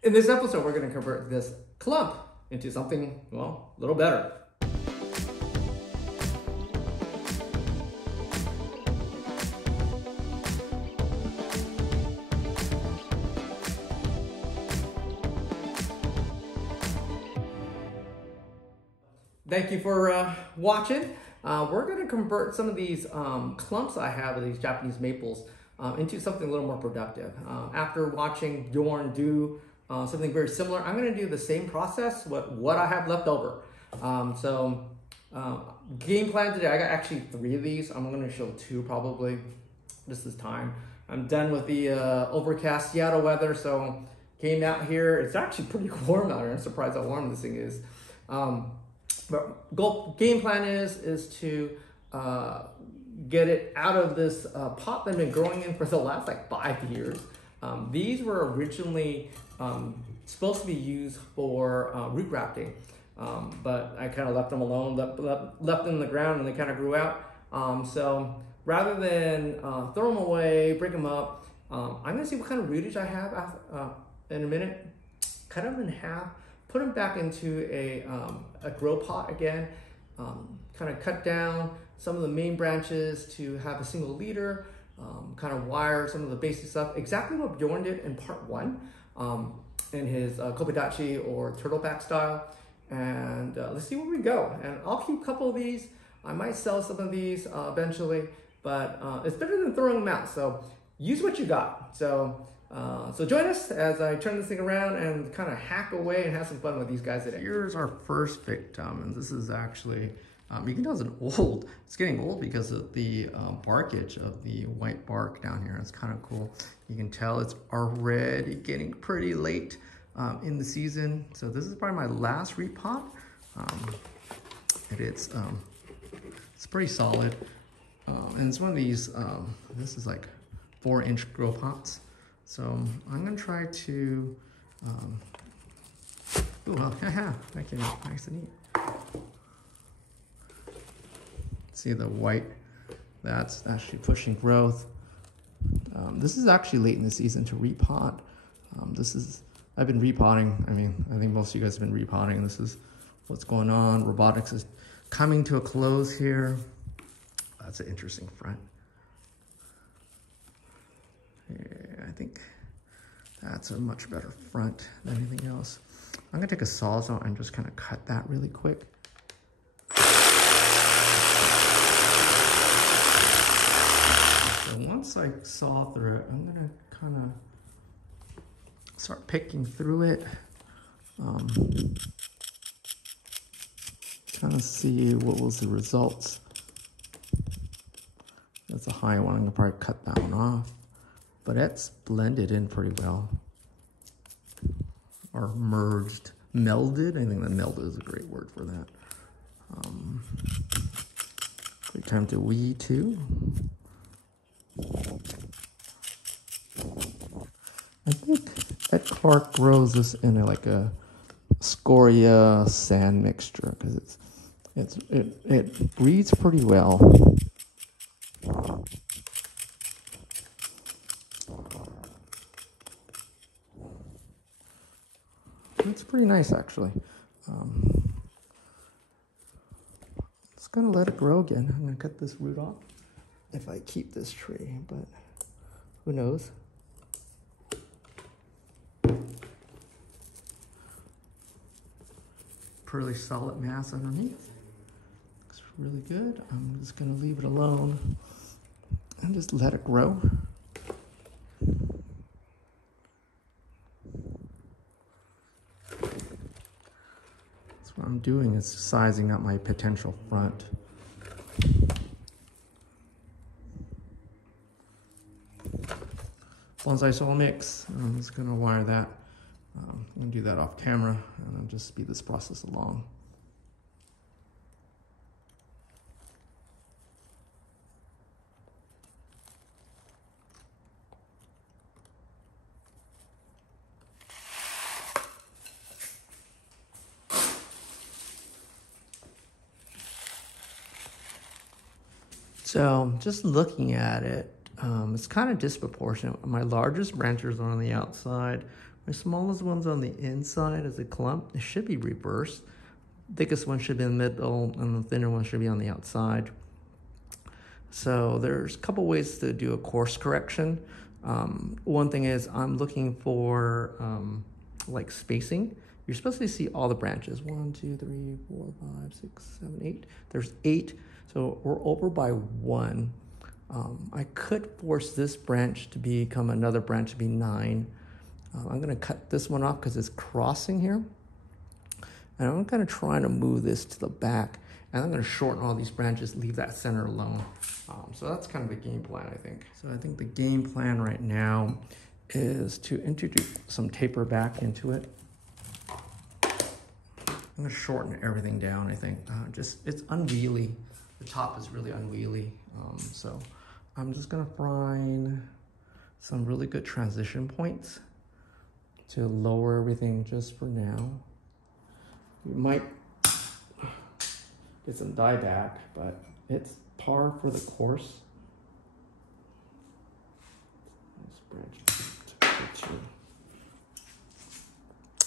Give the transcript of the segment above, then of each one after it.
In this episode, we're going to convert this clump into something, well, a little better. Thank you for watching. We're going to convert some of these clumps I have of these Japanese maples into something a little more productive. After watching Bjorn do something very similar, I'm going to do the same process with what I have left over. Game plan today, I got actually 3 of these. I'm going to show 2 probably this time. I'm done with the overcast Seattle weather, so came out here. It's actually pretty warm out here. I'm surprised how warm this thing is. But game plan is to get it out of this pot that I've been growing in for the last like 5 years. These were originally supposed to be used for root grafting, but I kind of left them alone, left them in the ground, and they kind of grew out. So rather than throw them away, break them up, I'm gonna see what kind of rootage I have after, in a minute. Cut them in half. Put them back into a grow pot again, kind of cut down some of the main branches to have a single leader, kind of wire some of the basic stuff, exactly what Bjorn did in part 1 in his Kabudachi or turtleback style. And let's see where we go. And I'll keep a couple of these. I might sell some of these eventually, but it's better than throwing them out. So use what you got. So join us as I turn this thing around and kind of hack away and have some fun with these guys today. Here's our first victim, and this is actually, you can tell it's getting old because of the barkage of the white bark down here. It's kind of cool. You can tell it's already getting pretty late in the season. So this is probably my last repot. It's pretty solid. And it's one of these, this is like 4-inch grow pots. So I'm gonna try to, oh, well, haha, that came out nice and neat. See the white, that's actually pushing growth. This is actually late in the season to repot. I've been repotting. I mean, I think most of you guys have been repotting. This is what's going on. Robotics is coming to a close here. That's an interesting front. Yeah, I think that's a much better front than anything else. I'm gonna take a sawzall and just kind of cut that really quick. So once I saw through it, I'm gonna kind of start picking through it. Kind of see what was the results. That's a high one. I'm gonna probably cut that one off. But it's blended in pretty well. Or merged, melded. I think that melded is a great word for that. Great time to weed too. I think Ed Clark grows this in like a scoria sand mixture because it breeds pretty well. It's pretty nice, actually. Just gonna let it grow again. I'm gonna cut this root off if I keep this tree, but who knows? Pretty solid mass underneath. Looks really good. I'm just gonna leave it alone and just let it grow. What I'm doing is sizing up my potential front. Bonsai soil mix, I'm just gonna wire that. I'm gonna do that off camera and I'll just speed this process along. So just looking at it, it's kind of disproportionate. My largest branches are on the outside. My smallest one's on the inside as a clump. It should be reversed. Thickest one should be in the middle, and the thinner one should be on the outside. So there's a couple ways to do a course correction. One thing is I'm looking for like spacing. You're supposed to see all the branches. 1, 2, 3, 4, 5, 6, 7, 8. There's 8, so we're over by 1. I could force this branch to become another branch to be 9. I'm gonna cut this one off because it's crossing here. And I'm gonna try to move this to the back, and I'm gonna shorten all these branches, leave that center alone. So that's kind of the game plan, I think. So I think the game plan right now is to introduce some taper back into it. I'm gonna shorten everything down, I think. It's unwieldy. The top is really unwieldy. So I'm just gonna find some really good transition points to lower everything just for now. You might get some dye back, but it's par for the course.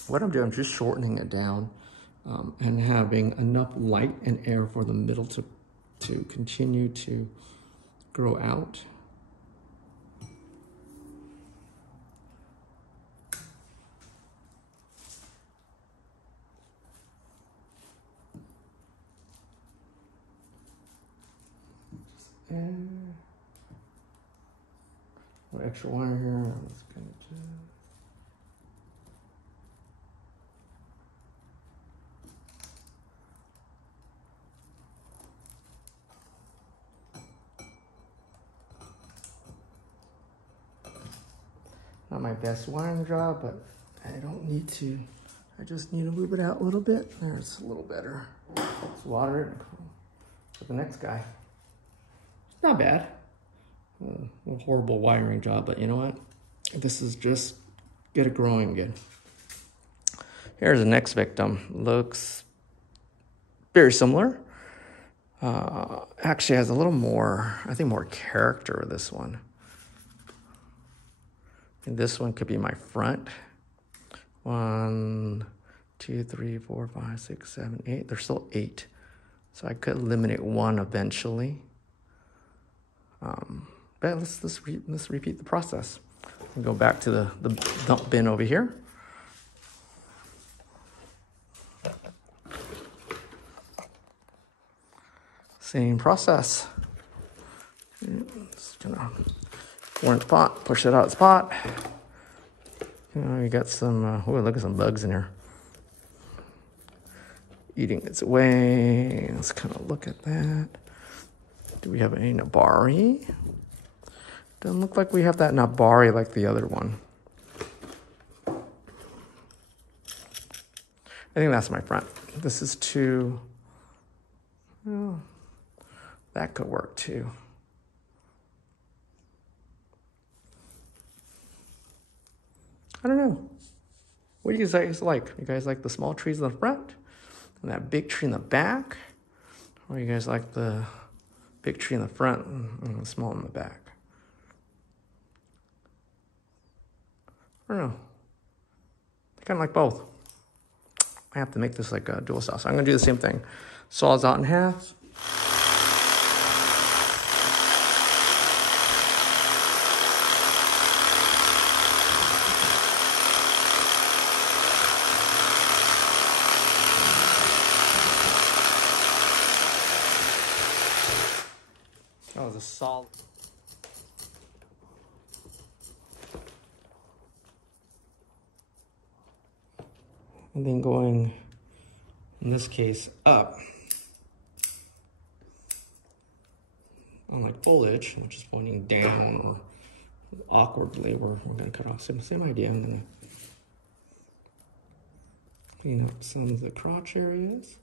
What I'm doing, I'm just shortening it down and having enough light and air for the middle to continue to grow out. And what extra wire here? I'm just gonna do. Not my best wiring job, but I don't need to. I just need to move it out a little bit. There, it's a little better. Let's water it for the next guy. Not bad. A horrible wiring job, but you know what? This is just get it growing again. Here's the next victim. Looks very similar. Actually has a little more, I think more character with this one. And this one could be my front. 1, 2, 3, 4, 5, 6, 7, 8. There's still 8. So I could eliminate 1 eventually. But let's repeat the process. We'll go back to the dump bin over here. Same process. Just gonna pour in the pot, push it out of the pot. You know, you got some, oh, look at some bugs in here. Eating its way. Let's kind of look at that. Do we have any Nabari? Doesn't look like we have that Nabari like the other one. I think that's my front. This is too, well, that could work too. I don't know. What do you guys like? You guys like the small trees in the front and that big tree in the back? Or you guys like the big tree in the front and the small in the back? I don't know. I kind of like both. I have to make this like a dual saw. So I'm going to do the same thing. Saws out in half. That was a solid. And then going, in this case, up on like foliage, which is pointing down or awkwardly, we're going to cut off. Same idea. I'm going to clean up some of the crotch areas.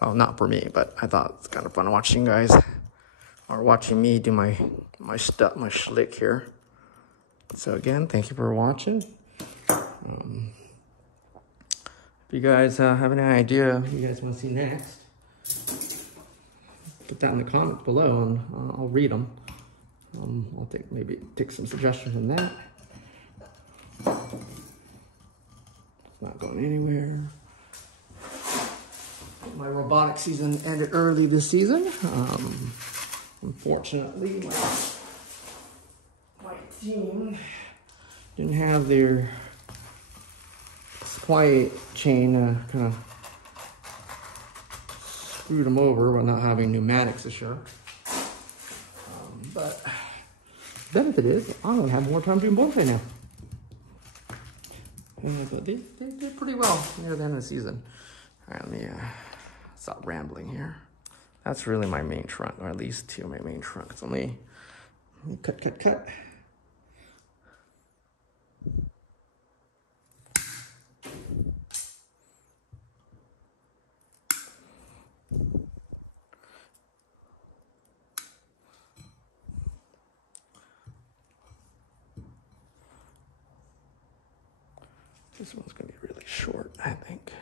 Well, not for me, but I thought it's kind of fun watching you guys or watching me do my schlick here. So again, thank you for watching. If you guys have any idea what you guys want to see next, put that in the comments below and I'll read them. I'll maybe take some suggestions from that. not going anywhere. My robotic season ended early this season. Unfortunately, my team didn't have their supply chain kind of screwed them over by not having pneumatics this year. But the benefit is I'm going to have more time doing bonsai now. Yeah, but they did pretty well near the end of the season. All right, let me stop rambling here. That's really my main trunk, or at least two of my main trunks. Let me cut. This one's gonna be really short, I think.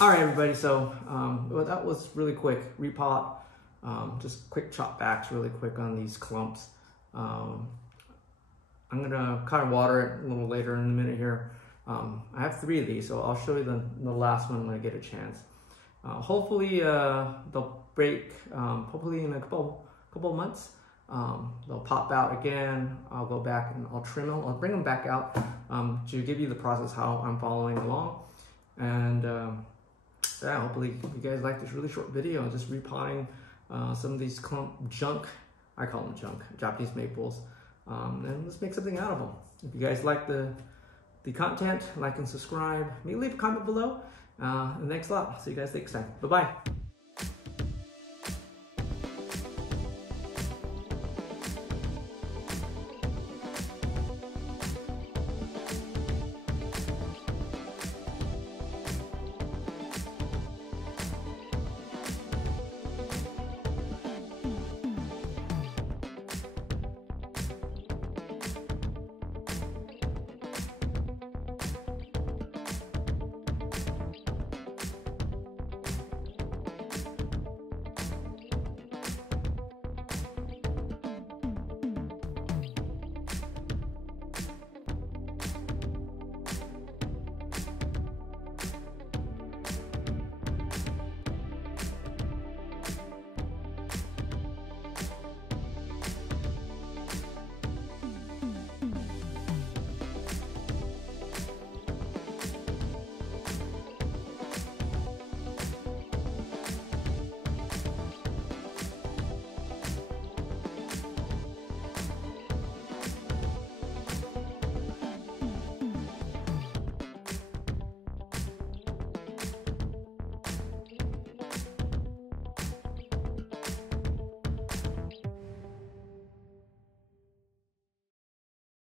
All right, everybody, so well, that was really quick. Repot, just quick chop backs really quick on these clumps. I'm gonna kind of water it a little later in a minute here. I have 3 of these, so I'll show you the last one when I get a chance. Hopefully they'll break, hopefully in a couple months. They'll pop out again. I'll go back and I'll trim them. I'll bring them back out to give you the process how I'm following along. And yeah, hopefully you guys like this really short video, just repotting some of these clump junk, I call them junk, Japanese maples. And let's make something out of them. If you guys like the content, like and subscribe. Maybe leave a comment below. And thanks a lot. See you guys next time. Bye-bye.